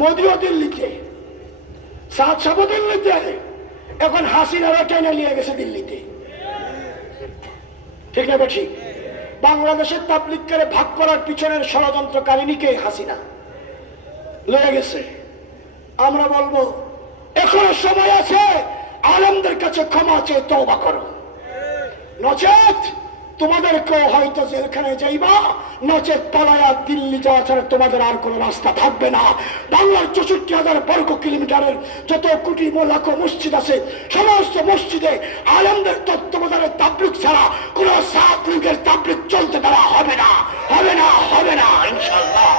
মোদিও দিল্লিতে, সাদ সাহেব দিল্লিতে, এখন হাসিনারা টেনে নিয়ে গেছে দিল্লিতে। ঠিক না ঠিক? বাংলাদেশের তাবলিগকে ভাগ করার পিছনের ষড়যন্ত্রকারিণী কে? হাসিনা লয়ে গেছে। আমরা বলবো এখনো সময় আছে, আলেমদের কাছে ক্ষমা চেয়ে তওবা করো, নচেত তোমাদেরকেও হয়তো জেলখানে যাইবা, নচেত পালায়া দিল্লি যাওয়া ছাড়া তোমাদের আর কোনো রাস্তা থাকবে না। বাংলার 64,000 বর্গ কিলোমিটারের যত কোটি লাখো মসজিদ আছে, সমস্ত মসজিদে আলেমদের তত্ত্বাবধানে তাবলীগ ছাড়া কোন ছাত্রলীগের তাবলীগ চলতে দেওয়া হবে না, হবে না, হবে না ইনশাআল্লাহ।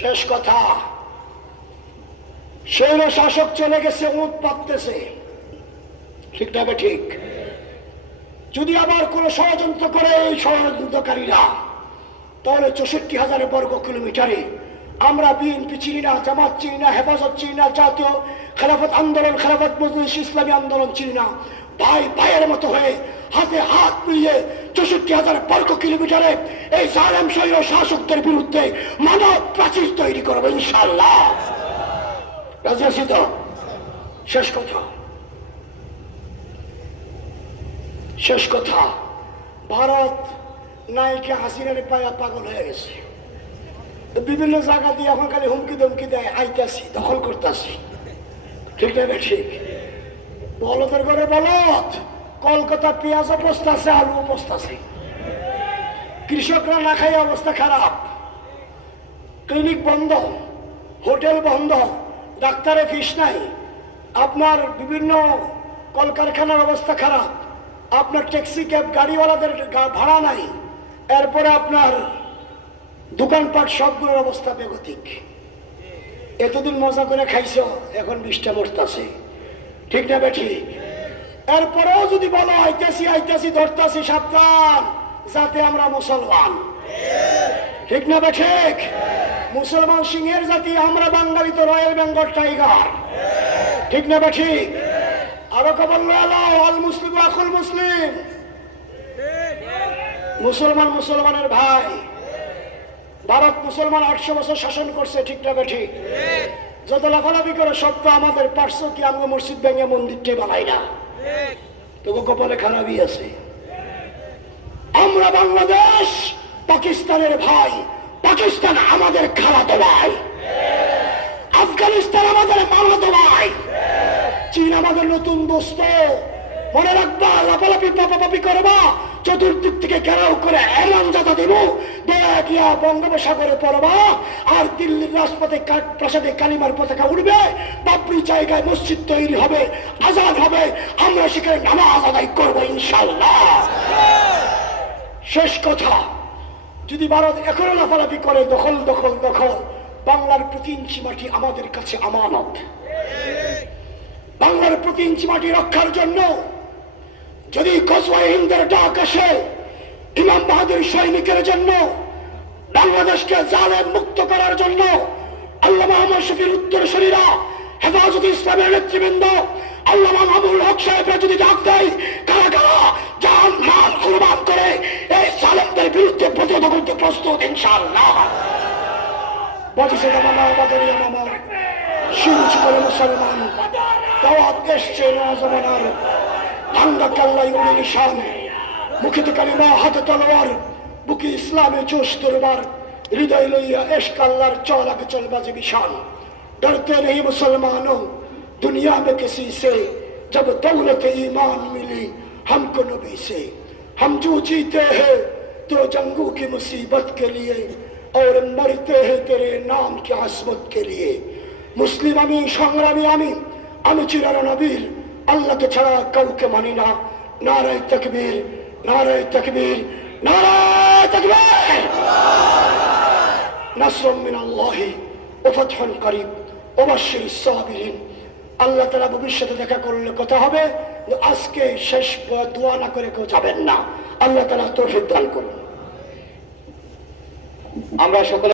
শেষ কথা, স্বৈর শাসক চলে গেছে, উঁট পাততেছে। ঠিক না ঠিক? যদি আবার কোন ষড়যন্ত্র করে এই ষড়যন্ত্রকারীরা, তাহলে 64,000 বর্গ কিলোমিটারে আমরা বিএনপি চিনি না, জামাত চিনি না, হেফাজত চিনি না, জাতীয় খেলাফত আন্দোলন, খেলাফত মজলিস ইসলামী আন্দোলন চিনি না, ভাই ভাইয়ের মতো হয়ে হাতে হাত মিলিয়ে 64,000 বর্গ কিলোমিটারে এই জালেম স্বৈর শাসকদের বিরুদ্ধে মানব প্রাচীর তৈরি করবো ইনশাআল্লাহ। রাজি আছি তো? শেষ কথা, শেষ কথা, ভারত নায়িকা হাসিনার পায়া পাগল হয়ে গেছে। বিভিন্ন জায়গা দিয়ে এখন খালি হুমকি ধমকি দেয়, আইতাছি, দখল করতেছি। ঠিক না ঠিক? বলদের করে বলদ, কলকাতা পেঁয়াজ অবস্থা আছে, আলু অবস্থা আছে, কৃষকরা না খাই অবস্থা খারাপ, ক্লিনিক বন্ধ, হোটেল বন্ধ, ডাক্তারের ফিস নাই, আপনার বিভিন্ন কলকারখানার অবস্থা খারাপ, আপনার ট্যাক্সি ক্যাব গাড়িওয়ালাদের ভাড়া নাই, এরপরে আপনার দোকানপাট সবগুলোর অবস্থা বেগতিক। এতদিন মজা করে খাইছ, এখন 20টা মরতাছে। ঠিক না বেঠি? এরপরেও যদি বলো আইতাছি আইতাছি ধরতাছি, সাবধান, যাতে আমরা মুসলমান। ঠিক না ঠিক? মুসলমান সিংহের জাতি, আমরা বাঙালি তো রয়্যাল বেঙ্গল টাইগার। ঠিক না ঠিক? আরো খবর আল মুসলিম আকুল মুসলিম, মুসলমান মুসলমানের ভাই। ভারত মুসলমান 800 বছর শাসন করছে। ঠিক না ঠিক? যত লাফালাফি করে সব তো আমাদের পার্শ্ব কি আমরা মসজিদ ভেঙে মন্দিরটাই বানাই না, তবু কপালে খারাপই আছে। আমরা বাংলাদেশ পাকিস্তানের ভাই, পাকিস্তান আমাদের খালাতো ভাই, আফগানিস্তান আমাদের মামাতো ভাই, চীন আমাদের নতুন দোস্ত। মনে রাখবা, লাফালাফি পাপাপাপি করবা, চতুর্দিক থেকে ঘেরাও করে এমন জাতা দিব, দয়া গিয়া বঙ্গোপসাগরে পড়বা, আর দিল্লির রাজপথে প্রাসাদে কালিমার পতাকা উঠবে, বাবরি জায়গায় মসজিদ তৈরি হবে, আজান হবে, আমরা সেখানে নামাজ আদায় করবো ইনশাআল্লাহ। শেষ কথা, যদি ভারত এখনো লাফালাফি করে দখল দখল দখল, বাংলার প্রতি ইঞ্চি মাটি আমাদের কাছে আমানত। বাংলার প্রতি ইঞ্চি মাটি রক্ষার জন্য যদি গজওয়ায়ে হিন্দের ডাক আসে, ইমাম বাহাদুর সৈনিকের জন্য, বাংলাদেশকে জালেম মুক্ত করার জন্য, আল্লামা মুহাম্মদ শফির উত্তরসূরিরা, হেফাজত ইসলামের নেতৃবৃন্দ, আল্লামা মামুনুল হক সাহেবরা যদি ডাক দেয়, কারা কারা জান মাল কুরবান করে এই জালেমদের বিরুদ্ধে প্রতিহত করতে প্রস্তুত ইনশাআল্লাহ। বাজিছে জামানা বাজারি আমার শিরুচ করে মুসলমান, দাওয়াত এসছে নজমানার, ভাঙ্গা কাল্লাই উড়ে নিশান, মুখিতে কালিমা হাতে তলোয়ার, বুকে ইসলামে জোশ দরবার, হৃদয় লইয়া এশক আল্লাহর চল আগে চল বাজে বিশান। डरते नहीं मुसलमानों दुनिया में किसी से, जब दौलत ईमान मिली हमको नबी से। हम जो जीते हैं तो जंगों की मुसीबत के लिए, और मरते हैं तेरे नाम की आसमत के लिए। मुस्लिम আমি সংগ্রামী, আমি চিরানো নবীর, আল্লাহকে ছাড়া কাউকে মানি না। নারায়ে তাকবীর, নারায়ে তাকবীর, নারায়ে তাকবীর। নাসরুম মিনাল্লাহি ওয়া ফাতহুন করিব ওয়া বাশশিরিস সাবিরিন। আল্লাহ তাআলা ভবিষ্যতে দেখা করলে কথা হবে, আজকে শেষ দোয়া না করে কেউ যাবেন না। আল্লাহ তাআলা তৌফিক দান করুন। আমরা সকলে